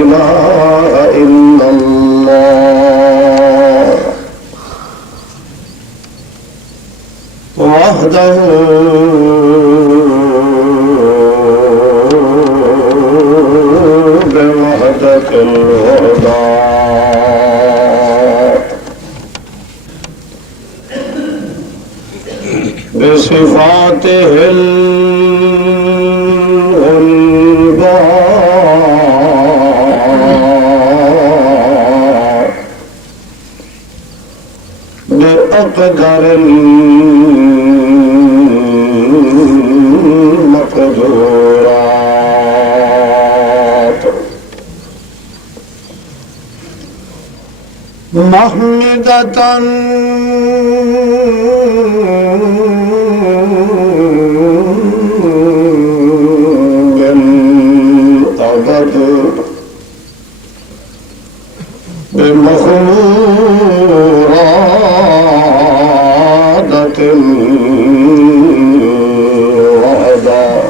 إله إلا الله وحده بوحدة الوحدات بصفاته الغلباء بأقدر المقدورات محمدة بالأبد بمخلورات الوحدة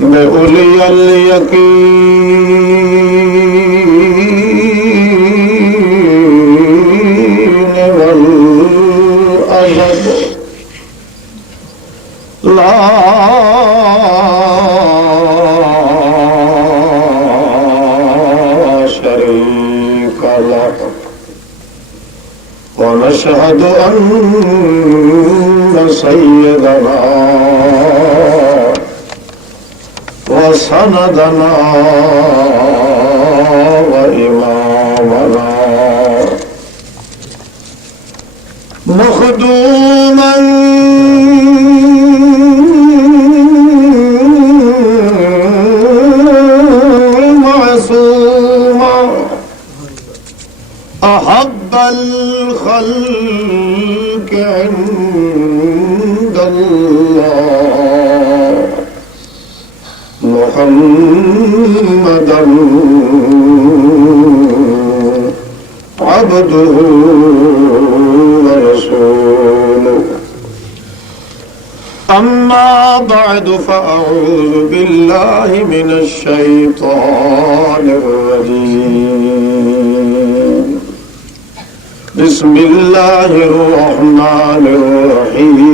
بأولي اليقين والأبد لا شريك له ونشهد أن سيدنا وسندنا وإمامنا مخدوما معصوما أحب الخلق عند الله محمدا عبده ورسوله أما بعد فأعوذ بالله من الشيطان الرجيم بسم الله الرحمن الرحيم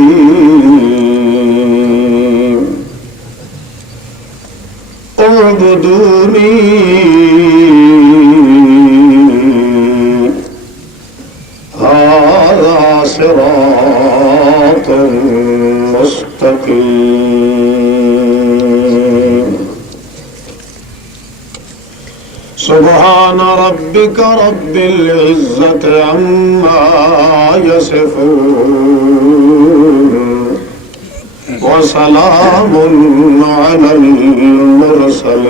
اعبدوني هذا صراط مستقيم سبحان ربك رب العزة عما يصفون وسلام على المرسلين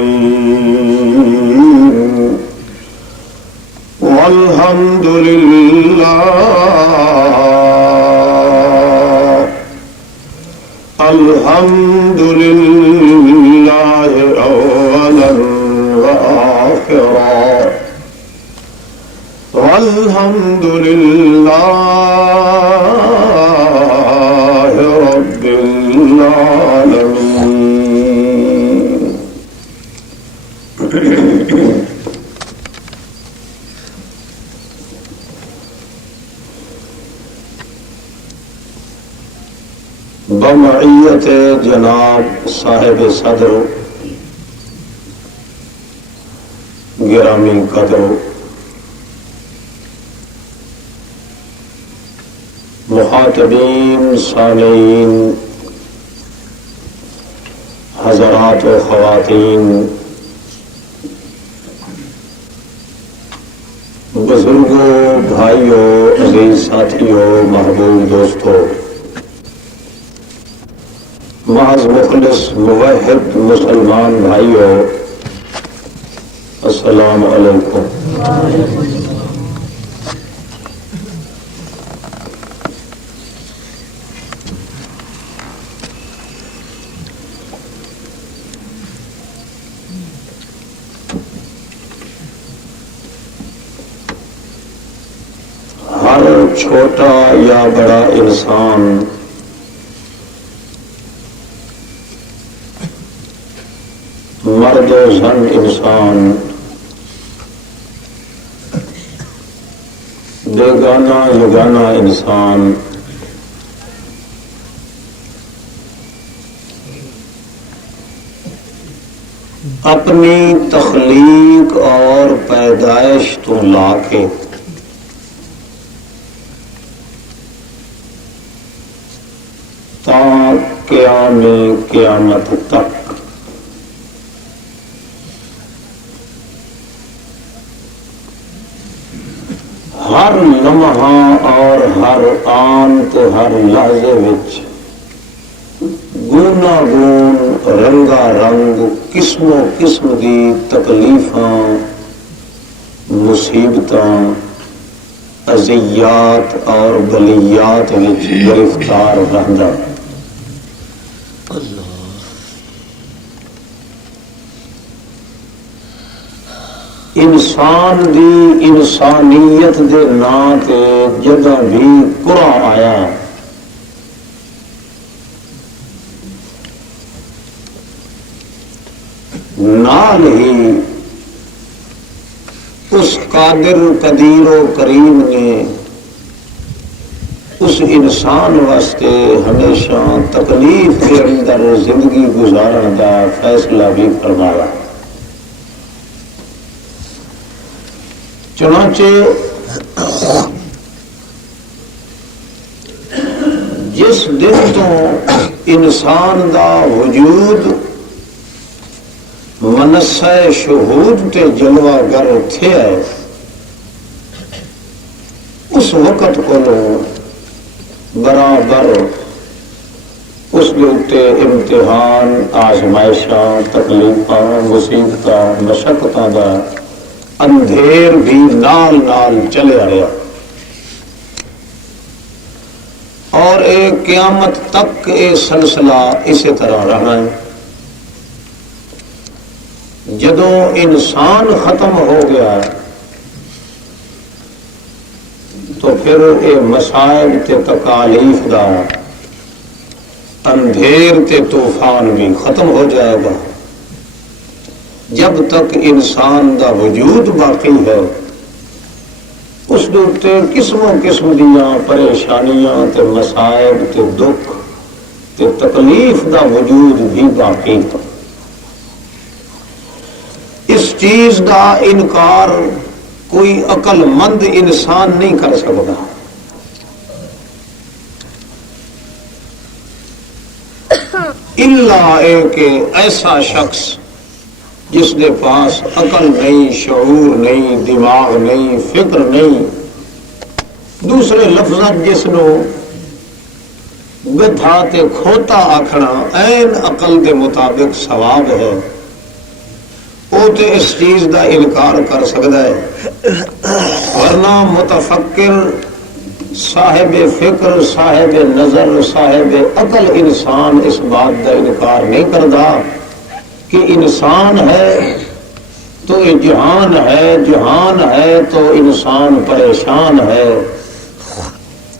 والحمد لله الحمد لله أولا وآخرا والحمد لله رب العالمين بمعیت جناب صاحب صدر گرامی قدر مخاطبین سامعین حضرات و خواتین بزرگوں بھائیوں عزیز ساتھیوں محبوب دوستوں محض مخلص موحد مسلمان بھائیوں السلام علیکم۔ ہر چھوٹا یا بڑا انسان مرد و زن انسان بیگانہ یگانہ انسان اپنی تخلیق اور پیدائش تو لا کے تا قیام قیامت تک ہر لمحہ اور ہر آن تو ہر لحظے وچ گونا گون رنگا رنگ قسم و قسم دی تکلیفاں مصیبتاں اذیات اور بلیات وچ گرفتار رہندا انسان دی انسانیت دے نام تے جدوں بھی قرآن آیا نال ہی اس قادر قدیر و کریم نے اس انسان واسطے ہمیشہ تکلیف کے اندر زندگی گزارن کا فیصلہ بھی فرمایا. چنانچہ جس دن تو انسان دا وجود منصہ شہود تے جلوہ گر تھے اس وقت کو برابر اس کے امتحان آزمائشاں تکلیفاں مصیبتاں مشقتاں دا اندھیر بھی نال نال چلے رہا اور ایک قیامت تک یہ سلسلہ اسی طرح رہنا ہے. جدوں انسان ختم ہو گیا تو پھر یہ مصائب تے تکالیف دا اندھیر تے طوفان بھی ختم ہو جائے گا. جب تک انسان دا وجود باقی ہے اس دوتے قسم و قسم دیاں پریشانیاں تے مصائب تے دکھ تے تکلیف دا وجود بھی باقی ہے. اس چیز دا انکار کوئی عقل مند انسان نہیں کر سکتا. الا ایک ایسا شخص جس کے پاس عقل نہیں، شعور نہیں، دماغ نہیں، فکر نہیں، دوسرے لفظ جس نو گدھا تے کھوتا آکھنا عین عقل کے مطابق ثواب ہے، وہ تو اس چیز دا انکار کر سکتا ہے. ورنہ متفکر صاحب فکر صاحب نظر صاحب عقل انسان اس بات کا انکار نہیں کرتا کہ انسان ہے تو جہان ہے، جہان ہے تو انسان پریشان ہے.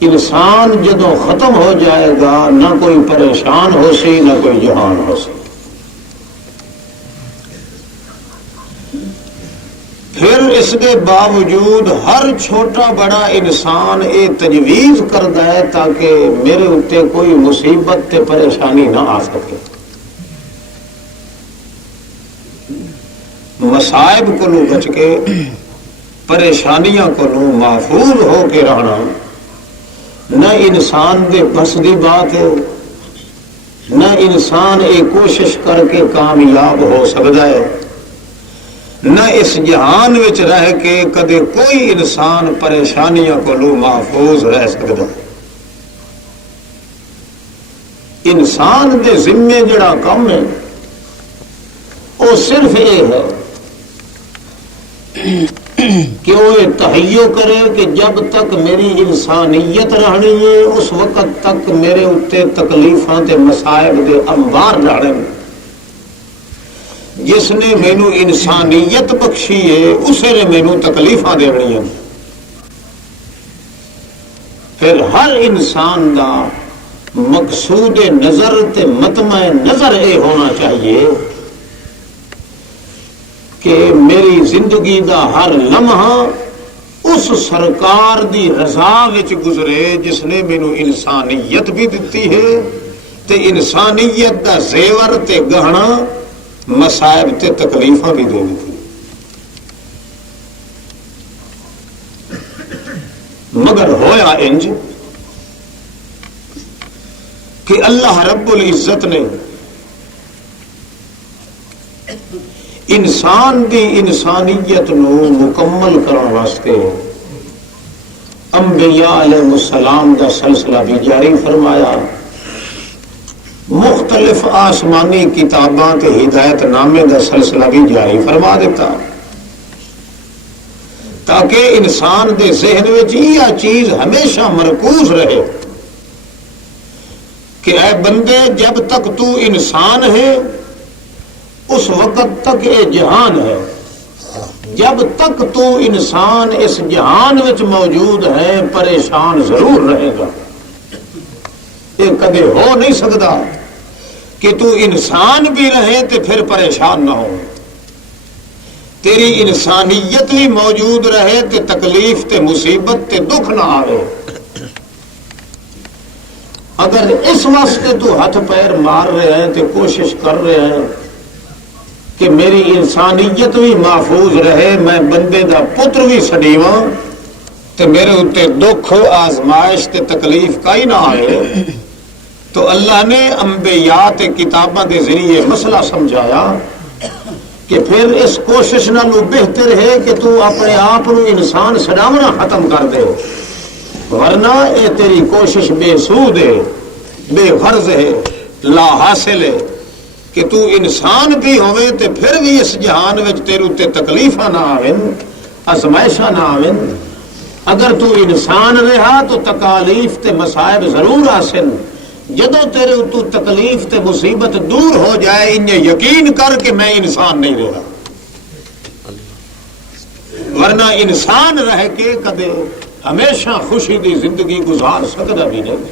انسان جدوں ختم ہو جائے گا نہ کوئی پریشان ہو سی نہ کوئی جہان ہو سی. پھر اس کے باوجود ہر چھوٹا بڑا انسان یہ تجویز کرتا ہے تاکہ میرے اتنے کوئی مصیبت تے پریشانی نہ آ سکے. مصائب کو بچ کے پریشانیاں کو محفوظ ہو کے رہنا نہ انسان دے بس دی بات ہے، نہ انسان یہ کوشش کر کے کامیاب ہو سکتا ہے، نہ اس جہان وچ رہ کے کدے کوئی انسان پریشانیاں کو محفوظ رہ سکتا ہے. انسان دے ذمے جڑا کم ہے وہ صرف یہ ہے کہ وہ یہ تہیو کرے کہ جب تک میری انسانیت رہنی ہے اس وقت تک میرے اتنے تکلیفاں تے مصائب دے انبار رہنے. جس نے مینو انسانیت بخشی ہے اسے نے مینو تکلیفاں دینی ہیں. پھر ہر انسان دا مقصود نظر تے مطمع نظر یہ ہونا چاہیے کہ میری زندگی دا ہر لمحہ اس سرکار دی رضا وچ گزرے جس نے مینوں انسانیت بھی دتی ہے تے انسانیت دا زیور تے گہنا مصائب تے تکلیفاں بھی دے دیتی. مگر ہویا انج کہ اللہ رب العزت نے انسان دی انسانیت نو مکمل کرنے واسطے انبیاء علیہ السلام دا سلسلہ بھی جاری فرمایا. مختلف آسمانی کتاباں تے ہدایت نامے دا سلسلہ بھی جاری فرما دیتا تاکہ انسان دے ذہن وچ یہ چیز ہمیشہ مرکوز رہے کہ اے بندے جب تک تو انسان ہے اس وقت تک یہ جہان ہے، جب تک تو انسان اس جہان وچ موجود ہے پریشان ضرور رہے گا. یہ کدے ہو نہیں سکتا کہ تو انسان بھی رہے تو پھر پریشان نہ ہو، تیری انسانیت بھی موجود رہے تو تکلیف تے مصیبت تے دکھ نہ آئے. اگر اس واسطے تو ہاتھ پیر مار رہے ہیں تو کوشش کر رہے ہیں کہ میری انسانیت بھی محفوظ رہے، میں بندے دا پتر بھی سڈیواں تے میرے اتنے دکھ آزمائش تے تکلیف کا ہی نہ آئے، تو اللہ نے انبیاء تے کتاباں دے ذریعے مسئلہ سمجھایا کہ پھر اس کوشش نالوں بہتر ہے کہ تو اپنے آپ انسان سڈاونا ختم کر دے، ورنہ یہ تیری کوشش بے سود ہے، بے غرض ہے، لا حاصل ہے کہ تو انسان بھی ہوئے تے پھر بھی اس جہان وچ تیرے تے تکلیفاں نہ آویں، آزمائشاں نہ آویں. اگر تو انسان رہا تو تکالیف تے مصائب ضرور حاصل، جدوں تیرے تو تکلیف تے مصیبت دور ہو جائے انہیں یقین کر کہ میں انسان نہیں رہا، ورنہ انسان رہ کے کدے ہمیشہ خوشی دی زندگی گزار سکتا بھی نہیں.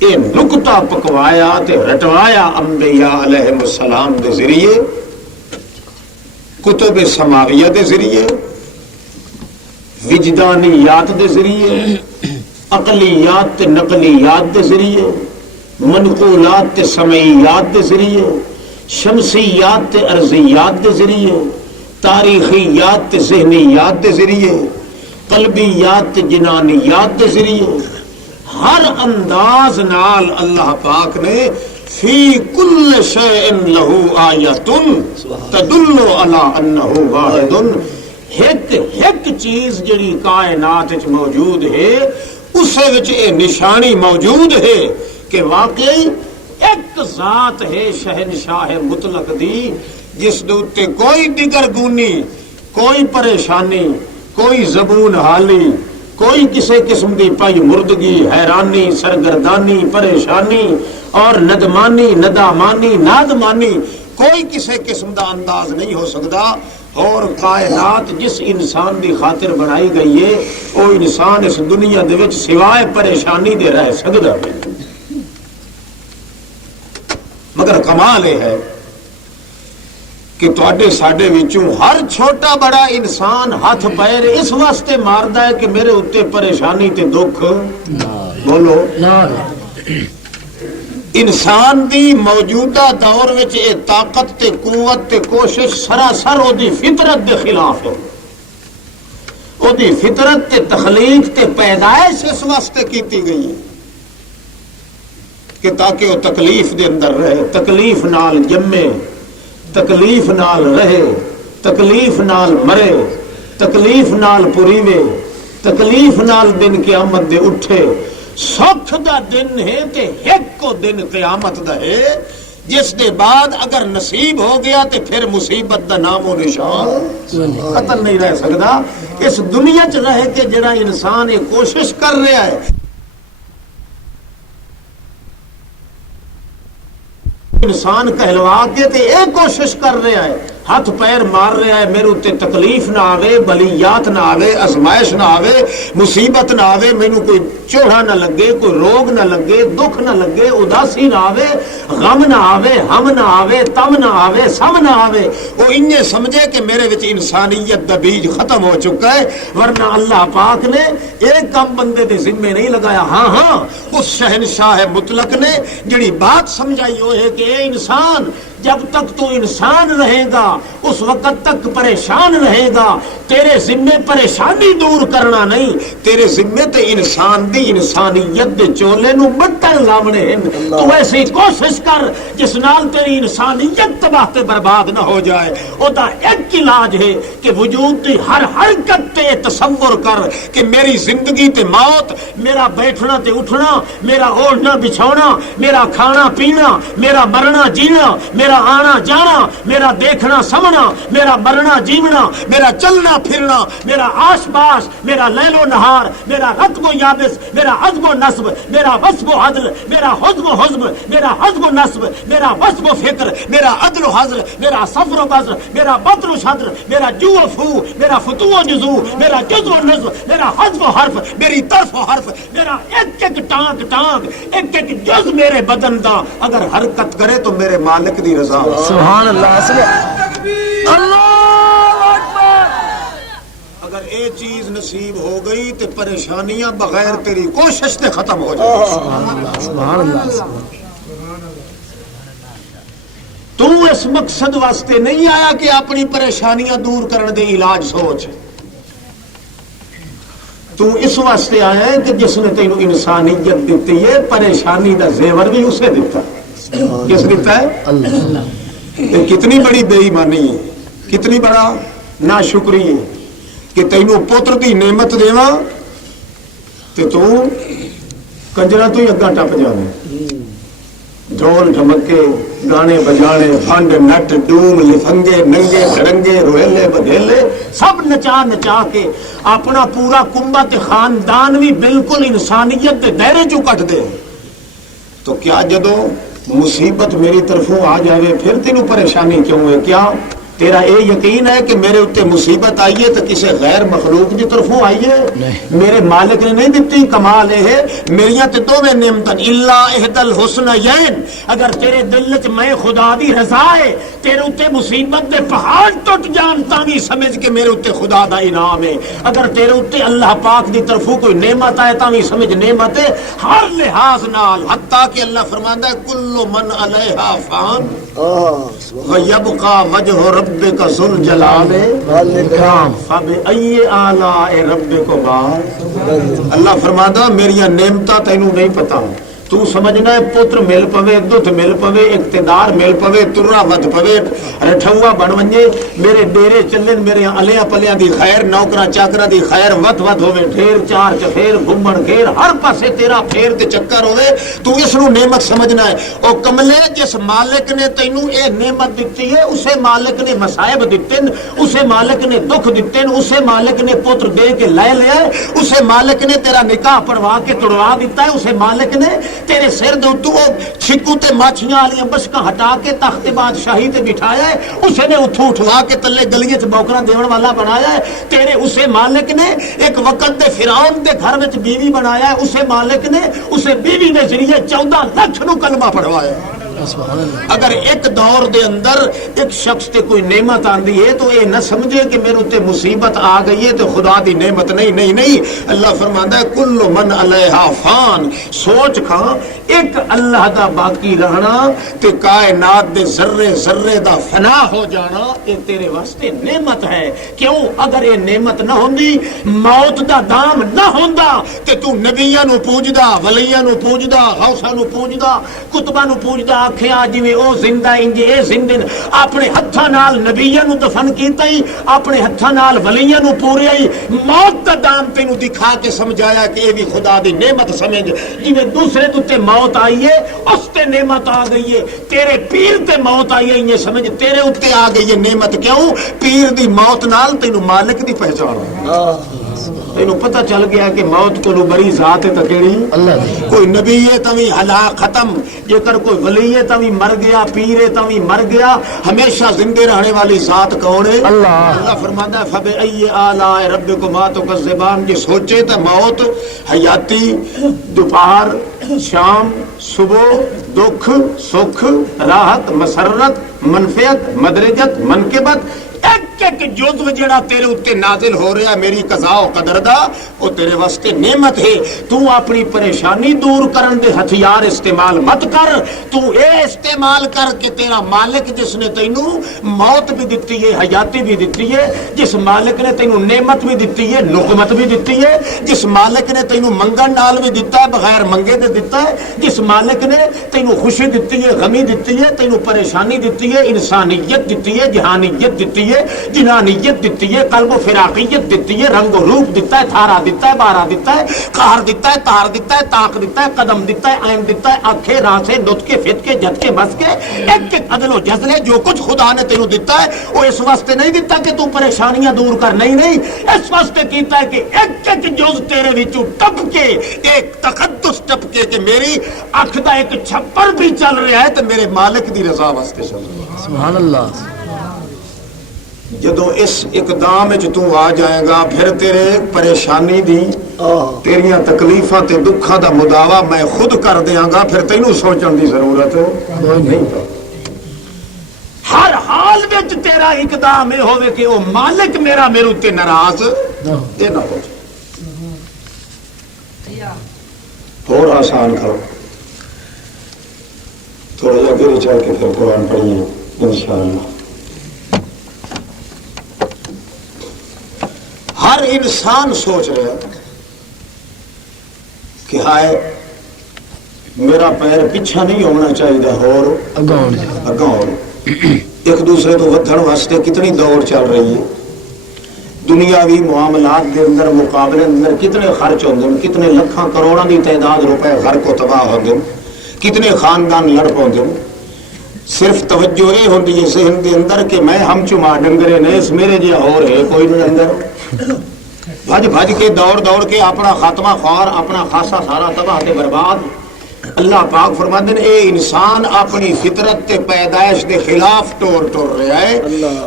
یہ نقطہ پکوایا تے رٹوایا انبیاء علیہ السلام دے ذریعے، کتب سماویہ دے ذریعے، وجدانیات دے ذریعے، عقلیات تے نقلیات دے ذریعے، منقولات تے سمعیات دے ذریعے، شمسیات تے ارضیات دے ذریعے، تاریخیات تے ذہنیات دے ذریعے، قلبیات تے جنانیات دے ذریعے، ہر انداز نال اللہ پاک نے فی کل شیء لہ آیۃ تدل علی انہ واحد، ایک چیز جڑی کائنات وچ موجود ہے اس وچ یہ نشانی موجود ہے کہ واقعی ایک ذات ہے شہنشاہ مطلق دی، جس دے کوئی دیگر گونی، کوئی پریشانی، کوئی زبون حالی، کوئی کسی قسم کی پائی مردگی، حیرانی، سرگردانی، پریشانی اور ندمانی، ندامانی، نادمانی کوئی کسی قسم دا انداز نہیں ہو سکتا. اور کائنات جس انسان دی خاطر بنائی گئی ہے وہ انسان اس دنیا دے وچ سوائے پریشانی دے رہ سکتا ہے. مگر کمال یہ ہے کہ تواڈے ساڈے وچوں ہر چھوٹا بڑا انسان ہاتھ پیر اس واسطے ماردا ہے کہ میرے اتنے پریشانی تے دکھ بولو. انسان دی موجودہ دور وچ یہ طاقت تے قوت تے کوشش سراسر او دی فطرت دے خلاف ہے. او دی فطرت تے تخلیق تے پیدائش اس واسطے کیتی گئی ہے کہ تاکہ وہ تکلیف دے اندر رہے، تکلیف نال جمے، تکلیف نال رہے، تکلیف نال مرے، تکلیف نال پوریوے، تکلیف نال دن قیامت دے اٹھے. سکھ دا دن ہے تے ایک کو دن قیامت دا ہے، جس دے بعد اگر نصیب ہو گیا تے پھر مصیبت دا نام و نشان ختم نہیں رہ سکتا. اس دنیا چ رہ کے جڑا انسان یہ کوشش کر رہا ہے، انسان کہلوا کے تے یہ کوشش کر رہا ہے ہاتھ پیر مار رہا ہے میرے اتنے تکلیف نہ آوے، بلیات نہ آوے، ازمائش نہ آوے، مصیبت نہ آوے، مینو کوئی چوڑا نہ لگے، کوئی روگ نہ لگے، دکھ نہ لگے، اداسی نہ آوے، غم نہ آوے، ہم نہ آوے، تم نہ آوے، سم نہ آوے، وہ انہیں سمجھے کہ میرے وچ انسانیت دا بیج ختم ہو چکا ہے۔ ورنہ اللہ پاک نے ایک کام بندے دے ذمے نہیں لگایا، ہاں ہاں اس شہنشاہ مطلق نے جڑی بات سمجھائی وہ ہے کہ اے انسان، جب تک تو انسان رہے گا اس وقت تک پریشان رہے گا، تیرے ذمے پریشانی دور کرنا نہیں، تیرے ذمے تے انسان دی انسانیت دے چولے نو مٹن لاونے ہیں۔ تو ایسی کوشش کر جس نال تیری انسانیت تباہ تے برباد نہ ہو جائے۔ او دا ایک علاج ہے کہ وجود دی ہر حرکت تے تصور کر کہ میری زندگی تے موت، میرا بیٹھنا تے اٹھنا، میرا اوڑھنا بچھونا، میرا کھانا پینا، میرا مرنا جینا، میرا آنا جانا، میرا دیکھنا سمنا، میرا مرنا جیونا، میرا چلنا پھرنا، میرا آش باش، میرا لیل و نہار، میرا رتب و یابس، میرا عزم و نصب، میرا وصف و عدل، میرا حزم و حزم، میرا حزم و نصب، میرا وصف و فکر، میرا عدل و حضر، میرا صفر و بذر، میرا بطر و شدر، میرا جو و فو، میرا فتو و جزو، میرا جز و نظم، میرا حذف و حرف، میری طرف و حرف، میرا ایک ایک ٹانک ٹانک، ایک ایک جز میرے بدن دا اگر حرکت کرے تو میرے مالک دی رضا۔ سبحان اللہ، اللہ اکبر۔ اگر یہ چیز نصیب ہو گئی تو پریشانیاں بغیر تیری کوشش سے ختم ہو جائیں۔ سبحان اللہ۔ تو اس مقصد واسطے نہیں آیا کہ اپنی پریشانیاں دور کرنے دے علاج سوچ، تو اس واسطے آیا ہے کہ جس نے تینوں انسانیت دیتی ہے پریشانی دا زیور بھی اسے دیتا ہے۔ کس دیتا ہے؟ اللہ۔ کتنی بڑی بے ایمانی ہے، کتنی بڑا ناشکری ہے کہ تینوں پتر دی نعمت دیواں تے تو کنجراں تو ہی اگاں ٹپ جاویں، ڈھول ڈھمکے، گانے بجانے، فنڈ نٹ ڈوم لفنگے ننگے سرنگے روہلے بدھیلے سب نچا نچا کے اپنا پورا کنبہ تے خاندان بھی بالکل انسانیت دے دائرے چوں کٹ دے۔ تو کیا جدو مصیبت میری طرفوں آ جائے پھر تینوں پریشانی کیوں ہے؟ کیا تیرا یہ یقین ہے کہ میرے اتنے مصیبت آئیے تو کسی غیر مخلوق کی طرفوں آئیے؟ میرے مالک نے نہیں دیتی۔ کمال یہ ہے میریاں تے دو میں نعمتن الا احد الحسنیین، اگر تیرے دل چ میں خدا دی رضا ہے، تیرے اتنے مصیبت دے پہاڑ ٹوٹ جان تاں سمجھ کہ میرے اتنے خدا دا انعام ہے، اگر تیرے اتنے اللہ پاک دی طرفوں کوئی نعمت آئے تاں سمجھ نعمت ہے ہر لحاظ نال، حتیٰ کہ اللہ فرماندا ہے کل من علیہا فان ویبقى وجہ ربک ذو الجلال والاکرام فبأی آلاء ربکما۔ اللہ فرماتا میریاں نعمتاں تینوں نہیں پتا، تو سمجھنا ہے پتر مل پوے، دودھ مل پوے، اقتدار مل پوے، ترا ود پوے، رٹھوا بن ونجے، میرے ڈیرے چلن، میرے الیاں پلیاں دی خیر، نوکراں چاکراں دی خیر ود ود ہوے، ڈھیر چار چفیر گھومن گھیر ہر پاسے تیرا پھیر تے چکر ہوے، تو اس نو نعمت سمجھنا ہے۔ او کملے جس مالک نے تینوں اے نعمت دتی ہے اسے مالک نے مصائب دتے، اسے مالک نے دکھ دتے، اسے مالک نے پتر دے کے لے لیا، اسے مالک نے تیرا نکاح پڑھوا کے توڑوا دیتا ہے، اسے مالک نے تیرے سر دے اتو چھکو تے ماچھیاں والیاں بشکاں ہٹا کے تخت بادشاہی تے بٹھایا ہے، اسے نے اتھوں اٹھوا کے تلے گلیے چ بوکراں دیون والا بنایا ہے، تیرے اسے مالک نے ایک وقت دے فرعون دے گھر وچ بیوی بنایا ہے، اسے مالک نے اسے بیوی دے ذریعے 14 لاکھ نو کلمہ پڑھوایا ہے۔ اگر ایک دور دے اندر ایک شخص تے کوئی نعمت آندی ہے تو اے نہ سمجھے کہ میرے تے مصیبت آ گئی ہے تو خدا دی نعمت نہیں، نہیں نہیں۔ اللہ فرماندا ہے کل من علیہا فان، سوچ کھاں ایک اللہ دا باقی رہنا تے کائنات دے ذرے ذرے دا فنا ہو جانا اے تیرے واسطے نعمت ہے۔ کیوں؟ اگر اے نعمت نہ ہوندی، موت دا دام نہ ہوندا تے تو نبیاں نو پوجدا، ولیاں نو پوجدا، غوثاں نو پوجدا، کتباں نو پوجدا، آکھیا جویں او زندہ انج اے زندہ، اپنے ہتھاں نال نبیاں نو دفن کیتا ہی، اپنے ہتھاں نال ولیاں نو پوریا ہی، موت دا دام تینوں دکھا کے سمجھایا کہ اے بھی خدا دی نعمت سمجھ، جویں دوسرے تے موت آئی ہے اس تے نعمت آ گئی ہے، تیرے پیر تے موت آئی ہے یہ سمجھ تیرے اتنے آ گئی ہے نعمت۔ کیوں؟ پیر دی موت نال تینوں مالک دی پہچان۔ تینوں پتہ چل گیا کہ موت کو بڑی ذات ہے تکیڑی اللہ دی کوئی نبی ہے تمہیں ہلاک ختم جے کر کوئی ولی ہے تمہیں مر گیا پیر ہے تمہیں مر گیا ہمیشہ زندے رہنے والی ذات کون ہے اللہ فرماتا ہے فبأي آلاء ربكما تكذبان جی سوچے تو موت حیاتی دوپہر شام صبح دکھ سکھ راحت مسرت منفعت مدرجت منقبت ایک ایک جزو جڑا تیرے اتے نازل ہو رہا ہے میری قضاء و قدر دا وہ تیرے واسطے نعمت ہے تو اپنی پریشانی دور کرن دے ہتھیار استعمال مت کر تو اے استعمال کر کے تیرا مالک جس نے تینوں موت بھی دتی ہے حیاتی بھی دتی ہے جس مالک نے تینوں نعمت بھی دتی ہے نقمت بھی دتی ہے جس مالک نے تینوں منگن نال بھی دتا ہے بغیر منگے دے دتا ہے جس مالک نے تینوں خوشی دتی ہے غمی دتی ہے تینوں پریشانی دتی ہے انسانیت دتی ہے جہانیت دتی ہے جنانیت دیتی ہے قلب و فراقیت دیتی ہے رنگ و روپ دیتا ہے تھارا دیتا ہے بارہ دیتا ہے قہر دیتا ہے تار دیتا ہے طاق دیتا ہے قدم دیتا ہے عین دیتا ہے آنکھیں رانسیں نطقے فتقے جھٹکے بس کے ایک ایک عدل و جزل ہے جو کچھ خدا نے تینوں دیتا ہے وہ اس واسطے نہیں دیتا کہ تو پریشانیاں دور کر نہیں اس واسطے کیتا ہے کہ ایک ایک جز تیرے وچوں ٹپ کے ایک تقدس ٹپ کے کہ میری اکھ دا ایک چھپر بھی چل رہا ہے تو میرے مالک دی رضا واسطے چل رہا ہے سبحان اللہ جدو اس اقدام تو آ جائے گا پھر تیرے پریشانی دی تیریاں تکلیفاں تے دکھاں دا مداوا میں خود کر دیاں گا پھر تینوں سوچن دی ضرورت نہیں ہر حال وچ تیرا اقدام یہ ہوئے کہ وہ مالک میرا میرے تے ناراض یہ نہ ہو تھوڑا آسان کرو تھوڑا جا گری چڑھ کے پھر قرآن پڑھیے انشاءاللہ ہر انسان سوچ رہا کہ ہائے میرا پیر پیچھا نہیں ہونا چاہیے اور اگاں ایک دوسرے تو ودھن واسطے کتنی دوڑ چل رہی ہے دنیاوی معاملات کے اندر مقابلے اندر کتنے خرچ ہوتے ہیں کتنے لکھاں کروڑوں کی تعداد روپے گھر کو تباہ ہوتے ہیں کتنے خاندان لڑ پاتے ہیں صرف توجہ یہ ہوتی ہے ذہن کے اندر کہ میں ہم چما ڈنگرے نے اس میرے جہاں ہو رہے کوئی نہیں اندر بھج بھج کے دوڑ کے اپنا خاتمہ خوار اپنا خاصا سارا تباہ تے برباد اللہ پاک فرماتے ہیں اے انسان اپنی فطرت تے پیدائش دے خلاف ٹور رہا ہے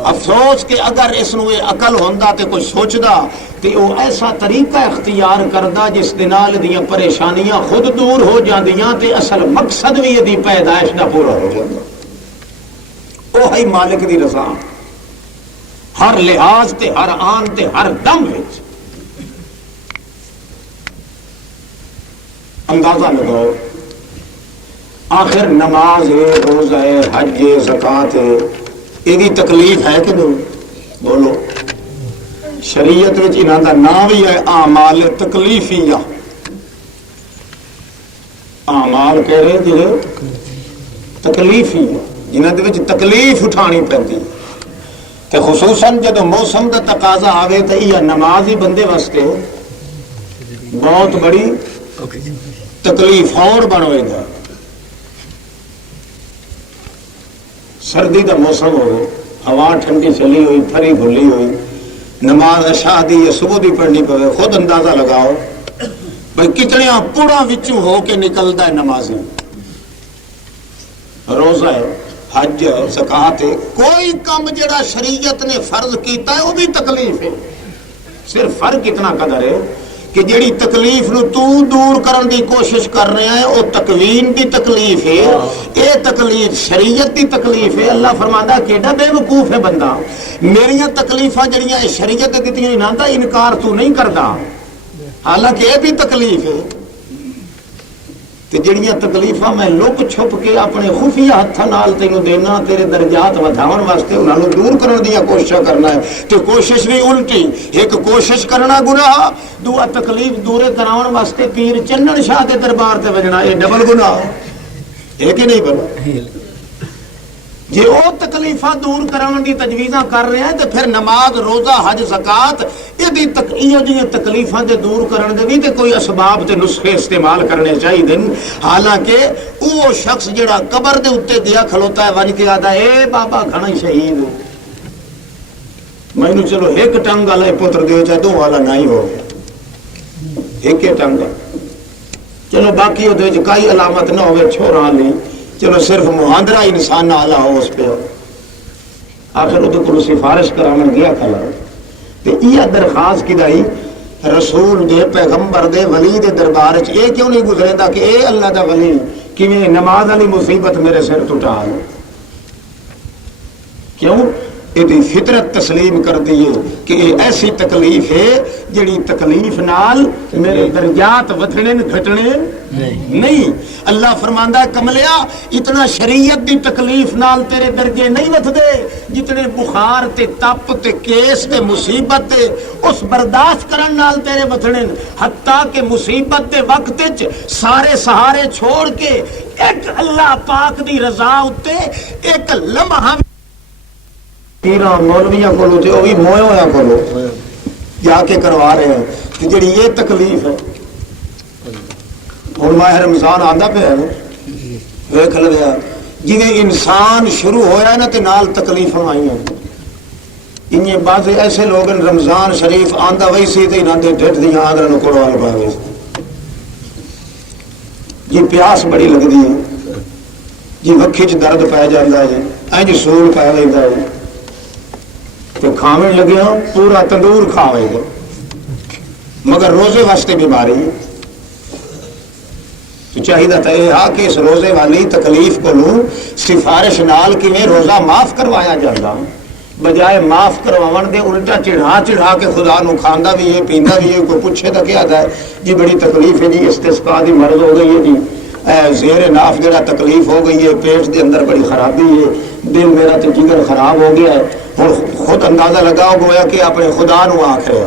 افسوس کہ اگر اس نو عقل ہوندا تے کوئی سوچدا تے او ایسا طریقہ اختیار کردا جس دے نال دیاں پریشانیاں خود دور ہو جاندیاں تے اصل مقصد بھی دی پیدائش دا پورا ہو جاندا او ہے مالک دی رضا ہر لحاظ تے ہر آن تے ہر دم وچ اندازہ لگاؤ آخر نماز ہے روزہ ہے حج ہے زکوٰۃ ہے یہ تکلیف ہے کہ نہیں بولو شریعت وچ انہاں دا نام بھی ہے اعمال تکلیفیہ اعمال کہڑے جڑے تکلیفی جنہاں دے وچ تکلیف اٹھانی پیندی تے خصوصاً جدو موسم دا تقاضا آوے تے یہ نماز ہی بندے واسطے بہت بڑی تکلیف اور بنوے گا سردی دا موسم ہو ہوا ٹھنڈی چلی ہوئی پھری گھلی ہوئی نماز عشاء دی یا صبح دی پڑھنی پوے خود اندازہ لگاؤ بھئی کتنے پڑا وچوں ہو کے نکلدا ہے نمازی روزہ ہے حج ہے زکوٰۃ ہے کوئی کم جڑا شریعت نے فرض کیتا ہے وہ بھی تکلیف ہے صرف فرق اتنا قدر ہے کہ جڑی تکلیف نو تو دور کرن دی کوشش کر رہے ہیں وہ تکوین دی تکلیف ہے اے تکلیف شریعت دی تکلیف ہے اللہ فرماندا ہے کیڑا بے وقوف ہے بندہ میریاں تکلیفاں جڑیاں شریعت نے دتیاں انہاں دا انکار تو نہیں کردا حالانکہ یہ بھی تکلیف ہے تے جڑیاں تکلیفاں میں لپ چھپ کے اپنے خفیہ ہتھاں نال تینوں دینا تیرے درجات ودھاون واسطے انہاں نوں دور کرن دی کوشش کرنا ہے تے کوشش بھی الٹی ایک کوشش کرنا گناہ دوسرا تکلیف دور کراون واسطے پیر چنن شاہ دے دربار تے وجنا اے ڈبل گناہ ہے کہ نہیں بنا جی وہ تکلیفاں دور کراون دی تجویزاں کر رہے ہیں تو پھر نماز روزہ حج زکوٰۃ یہ تکلیفاں دے دور کرن دے بھی تے کوئی اسباب تے نسخے استعمال کرنے چاہیے حالانکہ وہ شخص جڑا قبر دے اوتے گیا کھلوتا ہے ون کے آدا اے بابا گھنا ہی شہید مینوں چلو ایک ٹنگ والا پتر دیو چاہے دو والا نہیں ہو ایک ٹنگ چلو باقی وہ کئی علامت نہ ہوئے چھوڑا لی چلو صرف مہاندرا انسان آلہ ہو اس پہ آخر وہ کو سفارش کرانا گیا کھلا تو یہ درخواست کی دائی رسول دے پیغمبر دے ولی دے دربار یہ کیوں نہیں گزرے دا کہ اے اللہ دا ولی کہ میں نماز والی مصیبت میرے سر ٹوٹا کیوں یہ فطرت تسلیم کر دیے کہ یہ ایسی تکلیف ہے جڑی تکلیف نال میرے درجات ودھنے گھٹنے نہیں. اللہ فرماندا ہے کملیا اتنا شریعت دی تکلیف نال تیرے درجے نہیں ودھدے جتنے بخار تے تپ تے کیس تے مصیبت تے اس برداشت کرن نال تیرے ودھنے حتیٰ کہ مصیبت دے وقت وچ سارے سہارے چھوڑ کے ایک اللہ پاک دی رضا اتے ایک لمحہ پیراں مولویاں کو تے وہ بھی موئے ہویا کو جا کے کروا رہے ہیں کہ جڑی یہ تکلیف ہے اور ماہ رمضان آندا پہ ہے ویکھ لیا جویں انسان شروع ہویا نا تے نال تکلیفاں آئیاں انہیں بعض ایسے لوگ رمضان شریف آندا وہی سی تے انہاں دے ڈھڈ دیاں آنگراں نوں کوڑوال پاوے جی پیاس بڑی لگدی ہے جی وکھی چ درد پی جاندا ہے انج سول پی لیندا ہے تو کھاویں لگیا پورا تندور کھاوے گا مگر روزے واسطے بیماری تو چاہیے تھا یہ کہ اس روزے والی تکلیف کو لوں سفارش نال کی میں روزہ معاف کروایا جاتا بجائے معاف کرواون دے الٹا چڑھا کے خدا نو کھاندا بھی ہے پیندا بھی ہے کوئی پوچھے تو کیا ہے جی بڑی تکلیف ہے جی استسقاء دی مرض ہو گئی ہے جی زیر ناف جڑا تکلیف ہو گئی ہے پیٹ دے اندر بڑی خرابی ہے دل میرا تو جگر خراب ہو گیا ہے اور خود اندازہ لگاؤ گویا کہ اپنے خدا نو آکھ رہا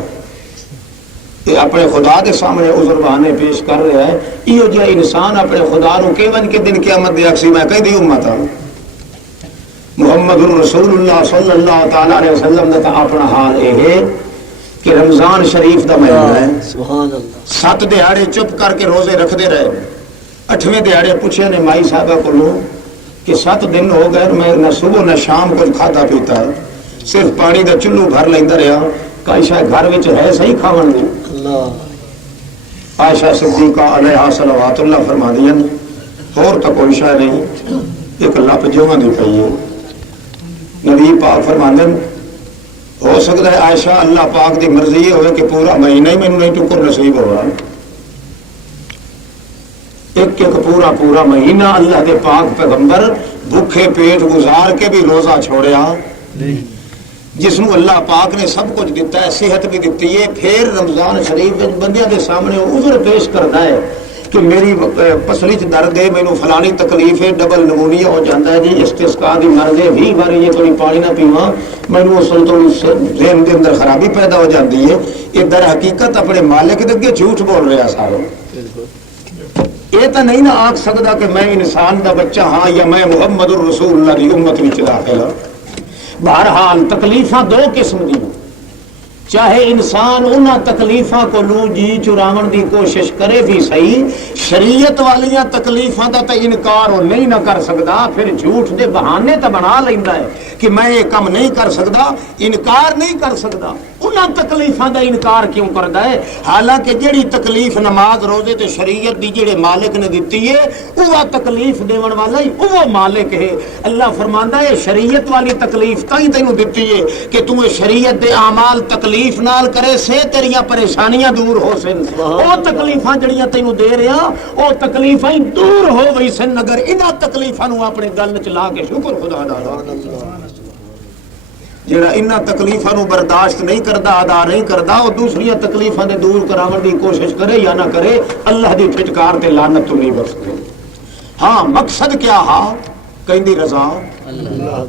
یہ اپنے خدا کے سامنے عذر بہانے پیش کر رہا ہے یہ جو انسان اپنے خدا نو کیون کے دن قیامت دے اکسی میں کہہ دی امت ہوں محمد رسول اللہ صلی اللہ تعالی علیہ وسلم دا اپنا حال یہ ہے کہ رمضان شریف دا مہینہ ہے سبحان اللہ 7 دہاڑے چپ کر کے روزے رکھتے رہے 8ویں دہاڑے پوچھے نے مائی صاحبہ کو لوں کہ 7 دن ہو گئے میں نہ صبح نہ شام کچھ کھاتا پیتا ہے صرف پانی دا چلو بھر لیندا رہا عائشہ گھر وچ ہے صحیح کھاون دی اللہ عائشہ صدیقہ علیہا صلوات اللہ فرما دیا اور تو کوئی شے نہیں ایک لپ جواں دی پئی ہے نبی پاک فرماندے ہو سکتا ہے عائشہ اللہ پاک دی مرضی یہ ہوئے کہ پورا مہینہ ہی مینوں نہیں ٹکر نصیب ہوا ایک پورا مہینہ اللہ دے پاک پیغمبر بھوکے پیٹ گزار کے بھی روزہ چھوڑیا جس نو اللہ پاک نے سب کچھ دیتا ہے صحت بھی دیتی ہے پھر رمضان شریف بندیاں دے سامنے عذر پیش کرتا ہے کہ میری پسلی چ درد ہے مینوں فلانی تکلیف ہے ڈبل نمونیا ہو جاتا ہے جی استسقاء دی مرض ہے 20 بار یہ تھوڑی پانی نہ پیواں مینوں اصل تو ذہن دے اندر خرابی پیدا ہو جاتی ہے یہ در حقیقت اپنے مالک دے اگے جھوٹ بول رہا سارا یہ تو نہیں نہ آکھ سکتا کہ میں انسان دا بچہ ہاں یا میں محمد الرسول اللہ دی امت وچ داخل ہاں بہرحال تکلیفاں 2 قسم دی چاہے انسان انہاں تکلیفاں کو لوں جی چراون دی کوشش کرے بھی صحیح شریعت والیاں تکلیفاں دا تے انکار ہو نہیں نہ کر سکدا پھر جھوٹ دے بہانے تے بنا لیندا ہے کہ میں یہ کم نہیں کر سکدا انکار نہیں کر سکدا انہاں تکلیفاں دا انکار کیوں کردا ہے حالانکہ جڑی تکلیف نماز روزے تے شریعت دی جڑے مالک نے دتی ہے اوہ تکلیف دیون والا ہی اوہ مالک ہے اللہ فرماندا ہے شریعت والی تکلیف تاں تینوں دتی ہے کہ تو شریعت دے اعمال تکلیف نال کرے سے تیریاں پریشانیاں دور ہو سن او تکلیفاں جڑیاں تینوں دے رہا او تکلیفاں دور ہو وئی سن اگر انہاں تکلیفاں نوں اپنے گل وچ لا کے شکر خدا دا جڑا انہاں تکلیفاں نوں برداشت نہیں کردا ادا نہیں کردا او دوسریاں تکلیفاں دے دور کراون دی کوشش کرے یا نہ کرے اللہ دی پھٹکار تے لعنت تو نہیں بچ سکے ہاں مقصد کیا ہا کہندی رضا اللہ